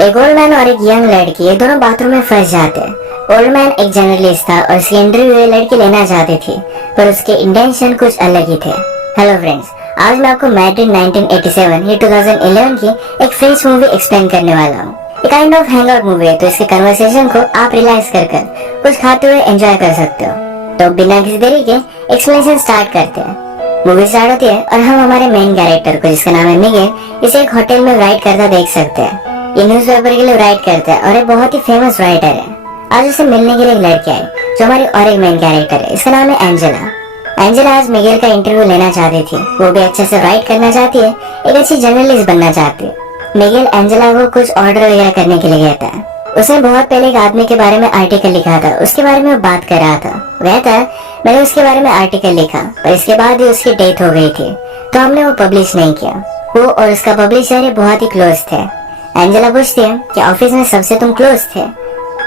एक old man और एक यंग लड़की ये दोनों बाथरूम में फंस जाते हैं। ओल्ड मैन एक जर्नलिस्ट था और उसकी इंटरव्यू ये लड़की लेना चाहती थी, पर उसके इंटेंशन कुछ अलग ही थे। हेलो फ्रेंड्स, आज मैं आपको मैड्रिड 1987 या 2011 की एक फ्रेंच मूवी एक्सप्लेन करने वाला हूँ। एक काइंड ऑफ हैंगआउट मूवी है, तो इसके कन्वर्सेशन को आप रिलैक्स कर कुछ खाते हुए एंजॉय कर सकते हो। तो बिना किसी देरी के एक्सप्लेनेशन स्टार्ट करते हैं। मूवी स्टार्ट होती है और हम हमारे मेन कैरेक्टर को, जिसका नाम है मिगेल, इसे एक होटल में राइड करता देख सकते हैं। ये न्यूज़पेपर के लिए राइट करता है और एक बहुत ही फेमस राइटर है। आज उसे मिलने के लिए एक लड़की आई जो हमारी और एक मेन कैरेक्टर है, इसका नाम है एंजेला। एंजेला आज मिगेल का इंटरव्यू लेना चाहती थी, वो भी अच्छे से राइट करना चाहती है, एक अच्छी जर्नलिस्ट बनना चाहती है। मिगेल एंजेला को कुछ ऑर्डर वगैरह करने के लिए कहता है। उसने बहुत पहले एक आदमी के बारे में आर्टिकल लिखा था, उसके बारे में वो बात कर रहा था। कहता है मैंने उसके बारे में आर्टिकल लिखा, पर इसके बाद ही उसकी डेथ हो गई थी, तो हमने वो पब्लिश नहीं किया। वो और उसका पब्लिशर बहुत ही क्लोज थे। एंजेला पूछती है कि ऑफिस में सबसे तुम क्लोज थे।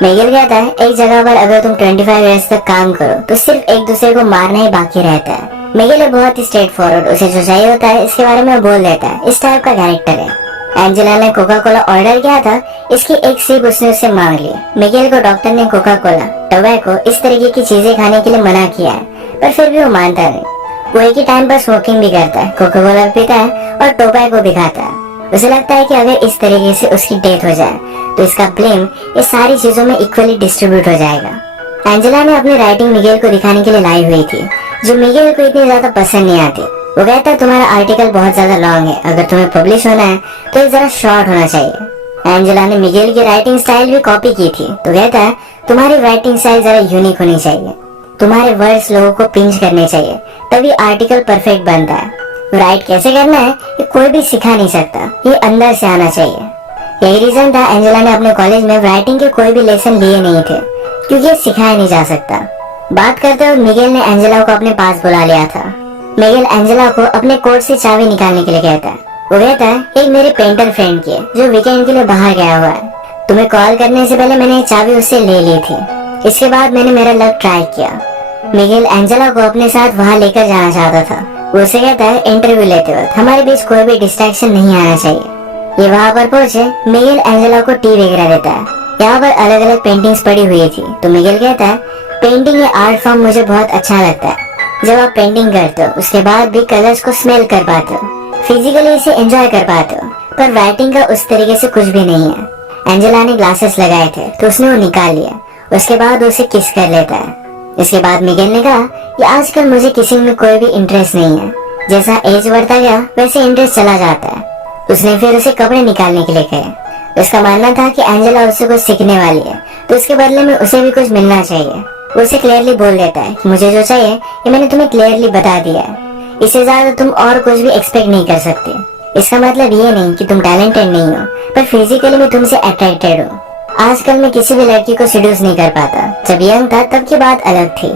मिगेल कहता है एक जगह पर अगर तुम 25 इयर्स तक काम करो तो सिर्फ एक दूसरे को मारना ही बाकी रहता है। मिगेल बहुत ही स्ट्रेट फॉरवर्ड, उसे जो चाहिए होता है इसके बारे में बोल देता है। इस टाइप का कैरेक्टर है। एंजेला ने कोका कोला ऑर्डर किया था, इसकी एक सिप उसने उससे मांग ली। मिगेल को डॉक्टर ने कोका कोला, टोबैको इस तरीके की चीजें खाने के लिए मना किया है, पर फिर भी वो मानता नहीं। वो एक ही टाइम पर स्मोकिंग भी करता है, कोका कोला भी पीता है और टोबैको भी खाता है। उसे लगता है कि अगर इस तरीके से उसकी डेथ हो जाए तो इसका ब्लेम इस सारी चीजों में इक्वली डिस्ट्रीब्यूट हो जाएगा। एंजेला ने अपनी राइटिंग मिगेल को दिखाने के लिए लाई हुई थी, जो मिगेल को इतनी ज्यादा पसंद नहीं आती। वो कहता है तुम्हारा आर्टिकल बहुत ज्यादा लॉन्ग है, अगर तुम्हें पब्लिश होना है तो ये जरा शॉर्ट होना चाहिए। एंजेला ने मिगेल की राइटिंग स्टाइल भी कॉपी की थी, तो कहता है तुम्हारी राइटिंग स्टाइल जरा यूनिक होनी चाहिए, तुम्हारे वर्ड्स लोगों को पिंच करने चाहिए, तभी आर्टिकल परफेक्ट बनता है। राइट कैसे करना है ये कोई भी सिखा नहीं सकता, ये अंदर से आना चाहिए। यही रीजन था एंजेला ने अपने कॉलेज में राइटिंग के कोई भी लेसन लिए नहीं थे, क्योंकि ये सिखाया नहीं जा सकता। बात करते हुए मिगेल ने एंजेला को अपने पास बुला लिया था। मिगेल एंजेला को अपने कोट से चाबी निकालने के लिए कहता है। वो कहता है एक मेरे पेंटर फ्रेंड की है जो वीकेंड के लिए बाहर गया हुआ है। तुम्हें कॉल करने से पहले मैंने चाबी उससे ले ली थी, इसके बाद मैंने मेरा लक ट्राई किया। मिगेल एंजेला को अपने साथ वहाँ लेकर जाना चाहता था। वो उसे कहता है इंटरव्यू लेते वक्त हमारे बीच कोई भी डिस्ट्रैक्शन नहीं आना चाहिए। ये वहाँ पर पहुंचे, मिगेल एंजेला को टी वगैरह देता है। यहाँ पर अलग अलग पेंटिंग्स पड़ी हुई थी, तो मिगेल कहता है पेंटिंग या आर्ट फॉर्म मुझे बहुत अच्छा लगता है। जब आप पेंटिंग करते हो उसके बाद भी कलर्स को स्मेल कर पाते हो, फिजिकली इसे एंजॉय कर पाते हो, पर राइटिंग का उस तरीके से कुछ भी नहीं है। एंजेला ने ग्लासेस लगाए थे, तो उसने वो निकाल लिया। उसके बाद उसे किस कर लेता है। इसके बाद मिगेल ने कहा कि आजकल मुझे किसी में कोई भी इंटरेस्ट नहीं है, जैसा एज बढ़ता गया वैसे इंटरेस्ट चला जाता है। उसने फिर उसे कपड़े निकालने के लिए कहे। उसका मानना था कि एंजेला उससे कुछ सीखने वाली है, तो उसके बदले में उसे भी कुछ मिलना चाहिए। उसे क्लियरली बोल देता है कि मुझे जो चाहिए ये मैंने तुम्हें क्लियरली बता दिया है, इससे ज्यादा तुम और कुछ भी एक्सपेक्ट नहीं कर सकते। इसका मतलब ये नहीं कि तुम टैलेंटेड नहीं हो, पर फिजिकली मैं तुमसे अट्रैक्टेड हूँ। आजकल मैं किसी भी लड़की को सीड्यूस नहीं कर पाता, जब यंग था तब की बात अलग थी।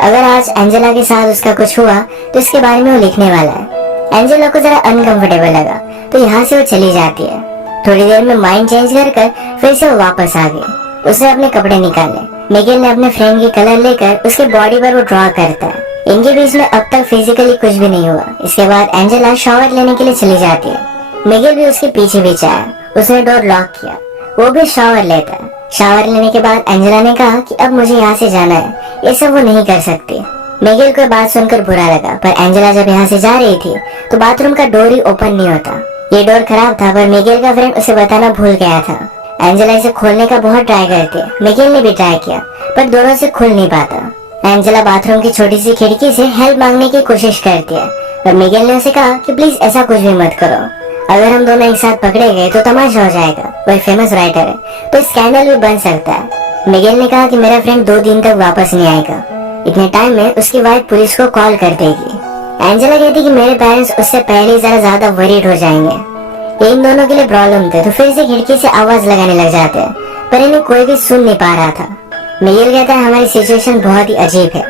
अगर आज एंजेला के साथ उसका कुछ हुआ तो इसके बारे में वो लिखने वाला है। एंजेला को जरा अनकंफर्टेबल लगा, तो यहाँ से वो चली जाती है। थोड़ी देर में माइंड चेंज कर फिर से वो वापस आ गई। उसने अपने कपड़े निकाले। मिगेल ने अपने फ्रेंड की कलर लेकर उसके बॉडी पर वो ड्रॉ करता है। इनके बीच में अब तक फिजिकली कुछ भी नहीं हुआ। इसके बाद एंजेला शावर लेने के लिए चली जाती है। मिगेल भी उसके पीछे पीछे आया। उसने डोर लॉक किया, वो भी शावर लेता है। शावर लेने के बाद एंजेला ने कहा कि अब मुझे यहाँ से जाना है, ये सब वो नहीं कर सकती। मिगेल को बात सुनकर बुरा लगा, पर एंजेला जब यहाँ से जा रही थी तो बाथरूम का डोर ही ओपन नहीं होता। ये डोर खराब था, पर मिगेल का फ्रेंड उसे बताना भूल गया था। एंजेला इसे खोलने का बहुत ट्राई करती है। मिगेल ने भी ट्राई किया, पर दोनों से खुल नहीं पाता। एंजेला बाथरूम की छोटी सी खिड़की से हेल्प मांगने की कोशिश करती है, पर मिगेल ने उसे कहा कि प्लीज ऐसा कुछ भी मत करो, अगर हम दोनों एक साथ पकड़े गए तो तमाशा हो जाएगा। वो एक फेमस राइटर है, तो स्कैंडल भी बन सकता है। मिगेल ने कहा कि मेरा फ्रेंड 2 दिन तक वापस नहीं आएगा, इतने टाइम में उसकी वाइफ पुलिस को कॉल कर देगी। एंजेला कहती कि मेरे पेरेंट्स उससे पहले ही ज्यादा वरीड हो जाएंगे। इन दोनों के लिए प्रॉब्लम थे, तो फिर से खिड़की से आवाज लगाने लग जाते हैं, पर इन्हें कोई भी सुन नहीं पा रहा था। मिगेल कहता है हमारी सिचुएशन बहुत ही अजीब है,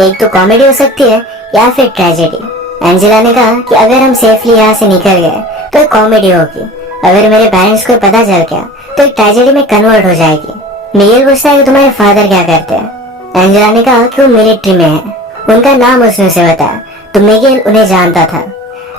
एक तो कॉमेडी हो सकती है या फिर ट्रेजेडी। एंजेला ने कहा कि अगर हम सेफली यहाँ से निकल गए तो एक कॉमेडी होगी, अगर मेरे पेरेंट्स को पता चल गया तो एक ट्रेजेडी में कन्वर्ट हो जाएगी। मिगेल पूछता है कि तुम्हारे फादर क्या करते हैं। एंजेला ने कहा कि वो मिलिट्री में है, उनका नाम उसने उसे बताया, तो मिगेल उन्हें जानता था।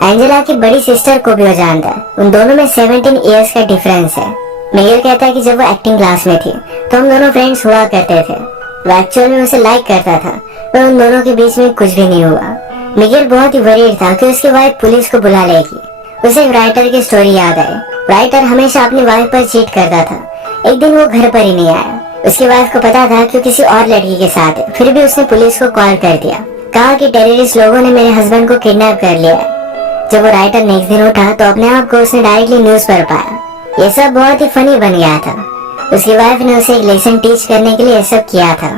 एंजेला की बड़ी सिस्टर को भी वो जानता है, उन दोनों में 17 इयर्स का डिफरेंस है। मिगेल कहता है कि जब वो एक्टिंग क्लास में थी तो हम दोनों फ्रेंड्स हुआ करते थे। वो एक्चुअल में उसे लाइक करता था, पर उन दोनों के बीच में कुछ भी नहीं हुआ। मिगेल बहुत ही वरीड था कि उसकी वाइफ पुलिस को बुला लेगी। उसे एक राइटर की स्टोरी याद आई। राइटर हमेशा अपनी वाइफ पर चीट करता था। एक दिन वो घर पर ही नहीं आया। उसकी वाइफ को पता था कि किसी और लड़की के साथ है, फिर भी उसने पुलिस को कॉल कर दिया। कहा कि टेररिस्ट लोगों ने मेरे हस्बैंड को किडनैप कर लिया है। जब वो राइटर नेक्स्ट दिन उठा तो अपने आप को उसने डायरेक्टली न्यूज पर पाया। ये सब बहुत ही फनी बन गया था। उसकी वाइफ ने उसे एक लेसन टीच करने के लिए ये सब किया था।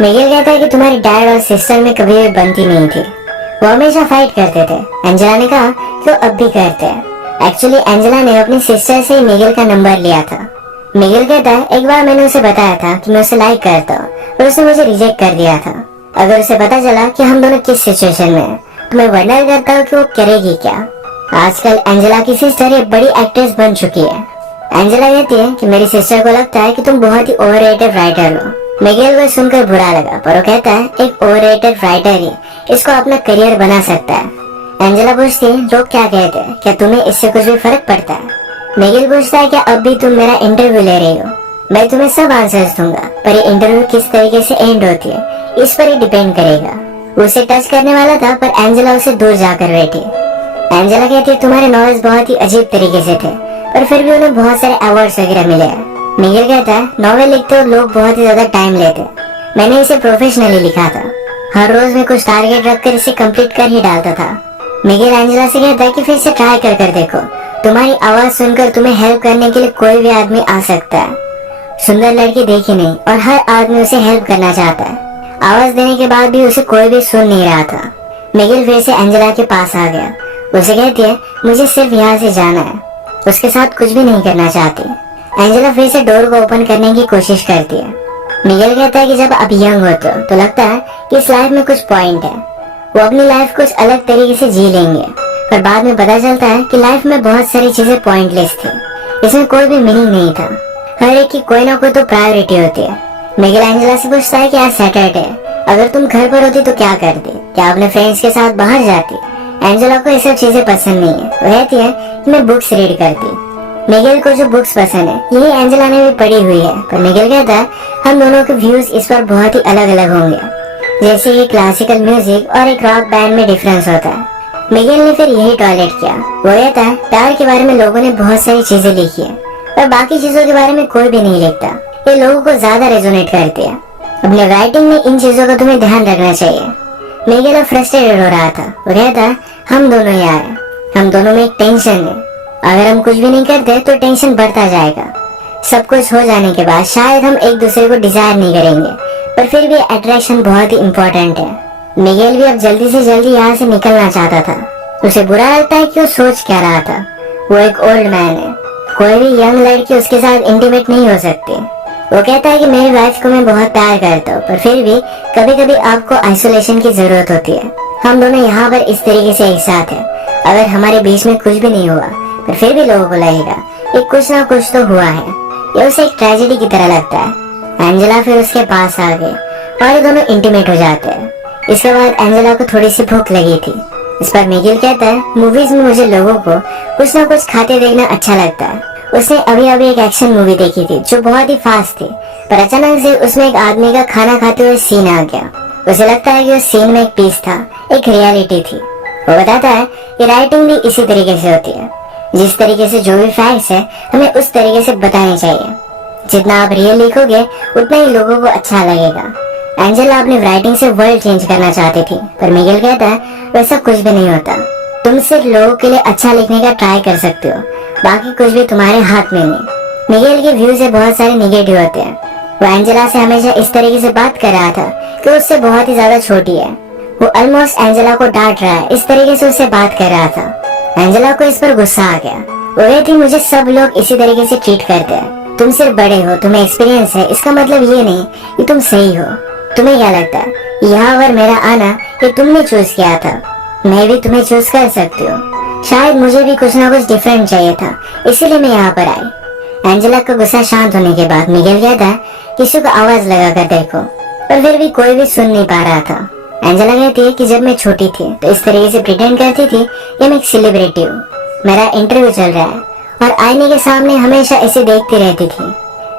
मिगेल कहता है कि तुम्हारी डैड और सिस्टर में कभी भी बनती नहीं थी, वो हमेशा फाइट करते थे। एंजेला ने कहा कि वो अब भी करते हैं। एक्चुअली एंजेला ने अपनी सिस्टर से मिगेल का नंबर लिया था। मिगेल कहता है एक बार मैंने उसे बताया था कि मैं उसे लाइक करता हूँ, पर उसने मुझे रिजेक्ट कर दिया था। अगर उसे पता चला कि हम दोनों किस सिचुएशन में हैं, तो मैं वंडर करता हूँ कि वो करेगी क्या। आजकल एंजेला की सिस्टर एक बड़ी एक्ट्रेस बन चुकी है। एंजेला कहती है कि मेरी सिस्टर को लगता है कि तुम बहुत ही ओवररेटेड राइटर हो। मिगेल को सुनकर बुरा लगा, पर वो कहता है एक ओवररेटेड राइटर ही इसको अपना करियर बना सकता है। एंजेला पूछती है लोग क्या कहते हैं, क्या तुम्हें इससे कुछ भी फर्क पड़ता है। मिगेल पूछता है क्या अब भी तुम मेरा इंटरव्यू ले रही हो। मैं तुम्हें सब आंसर्स दूंगा, पर ये इंटरव्यू किस तरीके से एंड होती है इस पर ही डिपेंड करेगा। उसे टच करने वाला था, पर एंजेला उसे दूर जाकर बैठी। एंजेला कहती है तुम्हारे नॉवेल्स बहुत ही अजीब तरीके से थे, पर फिर भी उन्हें बहुत सारे अवार्ड्स वगैरह मिले हैं। मिगेल कहता है नॉवेल लिखते हो लोग बहुत ही ज्यादा टाइम लेते हैं, मैंने इसे प्रोफेशनली लिखा था। हर रोज में कुछ टारगेट रखकर इसे कंप्लीट कर ही डालता था। मिगेल एंजेला से कहता है कि फिर से ट्राई कर देखो, तुम्हारी आवाज सुनकर तुम्हें हेल्प करने के लिए कोई भी आदमी आ सकता है। सुंदर लड़की देखी नहीं और हर आदमी उसे हेल्प करना चाहता है। आवाज देने के बाद भी उसे कोई भी सुन नहीं रहा था। मिगेल फिर से एंजेला के पास आ गया। उसे कहती है मुझे सिर्फ यहाँ से जाना है, उसके साथ कुछ भी नहीं करना चाहती। एंजेला फिर से डोर को ओपन करने की कोशिश करती है। मिगेल कहता है कि जब आप यंग होते हो तो लगता है कि इस लाइफ में कुछ पॉइंट है, वो अपनी लाइफ कुछ अलग तरीके से जी लेंगे, पर बाद में पता चलता है कि लाइफ में बहुत सारी चीजें पॉइंटलेस थी, इसमें कोई भी मीनिंग नहीं था। हर एक की कोई ना कोई तो प्रायोरिटी होती है। मिगेल एंजेला से पूछता है कि आज सैटरडे है, अगर तुम घर पर होती तो क्या करती, क्या अपने फ्रेंड्स के साथ बाहर जाती। एंजेला को ये सब चीजें पसंद नहीं है। वो कहती है कि मैं बुक्स रीड करती। मिगेल को जो बुक्स पसंद है यही एंजेला ने भी पढ़ी हुई है, पर मिगेल कहता है हम दोनों के व्यूज इस पर बहुत ही अलग अलग होंगे, जैसे ये क्लासिकल म्यूजिक और एक रॉक बैंड में डिफरेंस होता है। मिगेल ने फिर यही टॉयलेट किया। वो कहता है प्यार के बारे में लोगों ने बहुत सारी चीजें लिखी है, पर बाकी चीजों के बारे में कोई भी नहीं लिखता। ये लोगों को ज्यादा रेजोनेट करती है। अपने राइटिंग में इन चीजों का तुम्हें ध्यान रखना चाहिए। मिगेल फ्रस्ट्रेटेड हो रहा था। वो कहता है हम दोनों यार हैं, हम दोनों में एक टेंशन है, अगर हम कुछ भी नहीं करते तो टेंशन बढ़ता जाएगा। सब कुछ हो जाने के बाद शायद हम एक दूसरे को डिजायर नहीं करेंगे, पर फिर भी अट्रैक्शन बहुत ही इम्पोर्टेंट है। मिगेल भी अब जल्दी से जल्दी यहाँ से निकलना चाहता था। उसे बुरा लगता है कि वो सोच क्या रहा था। वो एक ओल्ड मैन है, कोई भी यंग लड़की उसके साथ इंटीमेट नहीं हो सकती। वो कहता है कि मेरी वाइफ को मैं बहुत प्यार करता हूँ, पर फिर भी कभी कभी आपको आइसोलेशन की जरूरत होती है। हम दोनों यहाँ पर इस तरीके से एक साथ हैं। अगर हमारे बीच में कुछ भी नहीं हुआ, पर फिर भी लोगों को लगेगा ये कुछ ना कुछ तो हुआ है। ये उसे एक ट्रेजेडी की तरह लगता है। एंजेला फिर उसके पास आ गई और ये दोनों इंटीमेट हो जाते हैं। इसके बाद एंजेला को थोड़ी सी भूख लगी थी। इस पर मिगेल कहता है मूवीज में मुझे लोगों को कुछ ना कुछ खाते देखना अच्छा लगता है। उसने अभी अभी एक एक्शन मूवी देखी थी जो बहुत ही फास्ट थी, पर अचानक से उसमें एक आदमी का खाना खाते हुए सीन आ गया। उसे लगता है कि उस सीन में एक पीस था, एक रियलिटी थी। वो बताता है कि राइटिंग भी इसी तरीके से होती है, जिस तरीके से जो भी फैक्ट्स है हमें उस तरीके से बताने चाहिए। जितना आप रियल लिखोगे उतना ही लोगों को अच्छा लगेगा। एंजेला अपनी राइटिंग से वर्ल्ड चेंज करना चाहती थी, पर मिगेल कहता है वैसा कुछ भी नहीं होता। तुम सिर्फ लोगों के लिए अच्छा लिखने का ट्राई कर सकते हो, बाकी कुछ भी तुम्हारे हाथ में नहीं। मिगेल के व्यूज से बहुत सारे निगेटिव होते हैं। वो एंजेला से हमेशा इस तरीके से बात कर रहा था कि उससे बहुत ही ज्यादा छोटी है। वो ऑलमोस्ट एंजेला को डांट रहा है, इस तरीके से उससे बात कर रहा था। एंजेला को इस पर गुस्सा आ गया। वो कहती मुझे सब लोग इसी तरीके से ट्रीट करते हैं। तुम सिर्फ बड़े हो, तुम्हें एक्सपीरियंस है, इसका मतलब ये नहीं कि तुम सही हो। तुम्हें क्या लगता है यहाँ पर मेरा आना ये तुमने चूज किया था? मैं भी तुम्हें चूज कर सकती हूँ। शायद मुझे भी कुछ ना कुछ डिफरेंट चाहिए था, इसीलिए मैं यहाँ पर आई। एंजेला का गुस्सा शांत होने के बाद मिगेल कहता है किसी को आवाज लगा कर देखो, पर फिर भी कोई भी सुन नहीं पा रहा था। एंजेला कहती है कि जब मैं छोटी थी तो इस तरीके से प्रिटेंड करती थी कि मैं एक सेलिब्रिटी हूँ, मेरा इंटरव्यू चल रहा है और आईने के सामने हमेशा इसे देखती रहती थी।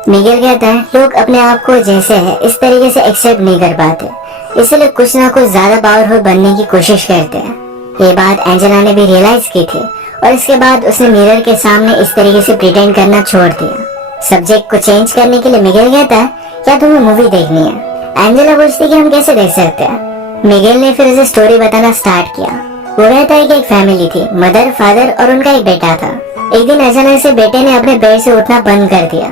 मिगेल कहता है लोग अपने आप को जैसे है इस तरीके से एक्सेप्ट नहीं कर पाते, इसलिए कुछ ना कुछ ज्यादा पावरफुल बनने की कोशिश करते हैं। ये बात एंजेला ने भी रियलाइज की थी और इसके बाद उसने मिरर के सामने इस तरीके से प्रिटेंड करना छोड़ दिया। सब्जेक्ट को चेंज करने के लिए मिगेल कहता है क्या तुम्हें मूवी देखनी है। एंजेला पूछती कि हम कैसे देख सकते हैं। मिगेल ने फिर उसे स्टोरी बताना स्टार्ट किया। वो कहता है कि एक फैमिली थी, मदर, फादर और उनका एक बेटा था। एक दिन अचानक से बेटे ने अपने बेड से उठना बंद कर दिया।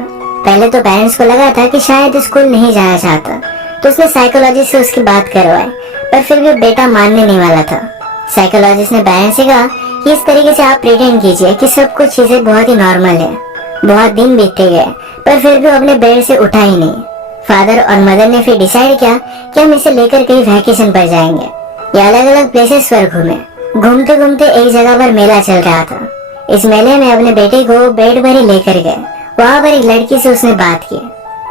पहले तो पेरेंट्स को लगा था कि शायद स्कूल नहीं जाना चाहता, तो उसने साइकोलॉजिस्ट से उसकी बात करवाई, पर फिर भी बेटा मानने नहीं वाला था। साइकोलॉजिस्ट ने पेरेंट्स से कहा कि इस तरीके से आप प्रिटेंड कीजिए कि सब कुछ चीजें बहुत ही नॉर्मल है। बहुत दिन बीतते गए पर फिर भी अपने बेड से उठा ही नहीं। फादर और मदर ने फिर डिसाइड किया कि हम इसे लेकर कहीं वैकेशन पर जाएंगे। ये अलग अलग प्लेसेस पर घूमे। घूमते घूमते एक जगह पर मेला चल रहा था। इस मेले में अपने बेटे को बेड पर ही लेकर गए। वहाँ पर एक लड़की से उसने बात की।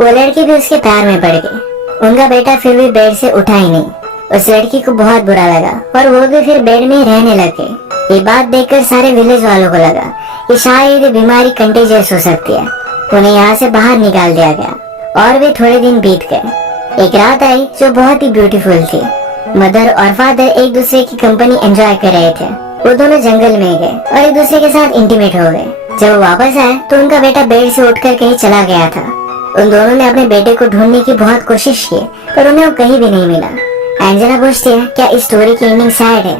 वो लड़की भी उसके प्यार में पड़ गई। उनका बेटा फिर भी बेड से उठा ही नहीं। उस लड़की को बहुत बुरा लगा और वो भी फिर बेड में ही रहने लग गई। ये बात देखकर सारे विलेज वालों को लगा कि शायद ये बीमारी कंटेजियस हो सकती है। उन्हें यहाँ से बाहर निकाल दिया गया और भी थोड़े दिन बीत गए। एक रात आई जो बहुत ही ब्यूटीफुल थी। मदर और फादर एक दूसरे की कंपनी एंजॉय कर रहे थे। वो दोनों जंगल में गए और एक दूसरे के साथ इंटीमेट हो गए। जब वो वापस आए तो उनका बेटा बेड से उठकर कहीं चला गया था। उन दोनों ने अपने बेटे को ढूंढने की बहुत कोशिश की पर उन्हें वो कहीं भी नहीं मिला। एंजेला पूछती है क्या इस स्टोरी की एंडिंग सैड है,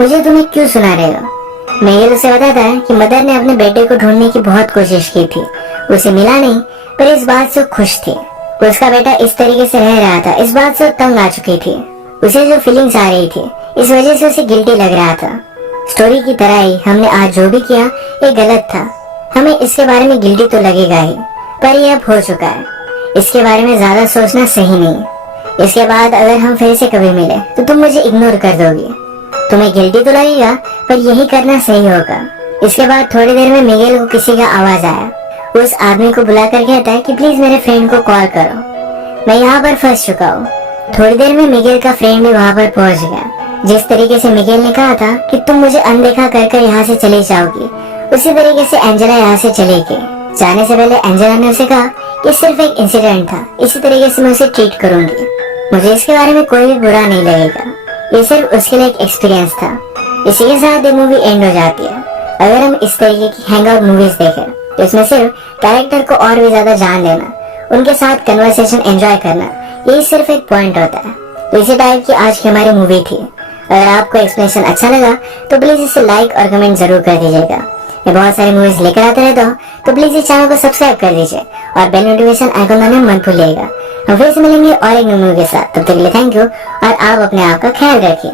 मुझे तुम्हें क्यों सुना रहे हो। मिगेल उसे बताता है कि मदर ने अपने बेटे को ढूंढने की बहुत कोशिश की थी, उसे मिला नहीं, पर इस बात से खुश थी। उसका बेटा इस तरीके से रह रहा था, इस बात से तंग आ चुकी थी। उसे जो फीलिंग्स आ रही थी इस वजह से उसे गिल्टी लग रहा था। स्टोरी की तरह ही हमने आज जो भी किया ये गलत था। हमें इसके बारे में गिल्टी तो लगेगा ही, पर ये अब हो चुका है। इसके बारे में ज्यादा सोचना सही नहीं। इसके बाद अगर हम फिर से कभी मिले तो तुम मुझे इग्नोर कर दोगी। तुम्हें गिल्टी तो लगेगा पर यही करना सही होगा। इसके बाद थोड़ी देर में मिगेल को किसी का आवाज आया। वो उस आदमी को बुलाकर कहता है कि प्लीज मेरे फ्रेंड को कॉल करो, मैं यहाँ पर फंस चुका हूँ। थोड़ी देर में मिगेल का फ्रेंड भी वहाँ पर पहुँच गया। जिस तरीके से मिगेल ने कहा था कि तुम मुझे अनदेखा कर यहाँ से चली जाओगी, उसी तरीके से एंजेला यहाँ से चली गई। जाने से पहले एंजेला ने उसे कहा कि सिर्फ एक इंसिडेंट था, इसी तरीके से मैं उसे ट्रीट करूंगी। मुझे इसके बारे में कोई भी बुरा नहीं लगेगा, ये सिर्फ उसके लिए एक एक्सपीरियंस था। इसी के साथ ये मूवी एंड हो जाती है। अगर हम इस तरीके की हैंगआउट मूवीज देखें तो इसमें सिर्फ कैरेक्टर को और भी ज्यादा जान लेना, उनके साथ कन्वर्सेशन एंजॉय करना, यही सिर्फ एक पॉइंट होता है। तो इसी टाइप की आज की हमारी मूवी थी। अगर आपको एक्सप्लेनेशन अच्छा लगा तो प्लीज इसे लाइक और कमेंट जरूर कर दीजिएगा। मैं बहुत सारी मूवीज लेकर आते रहता हूँ, तो प्लीज इस चैनल को सब्सक्राइब कर दीजिए और बेल नोटिफिकेशन आइकन दबाना मत भूलिएगा। हम फिर से मिलेंगे और एक नई मूवी के साथ। तब तक के लिए थैंक यू और आप अपने आप का ख्याल रखिए।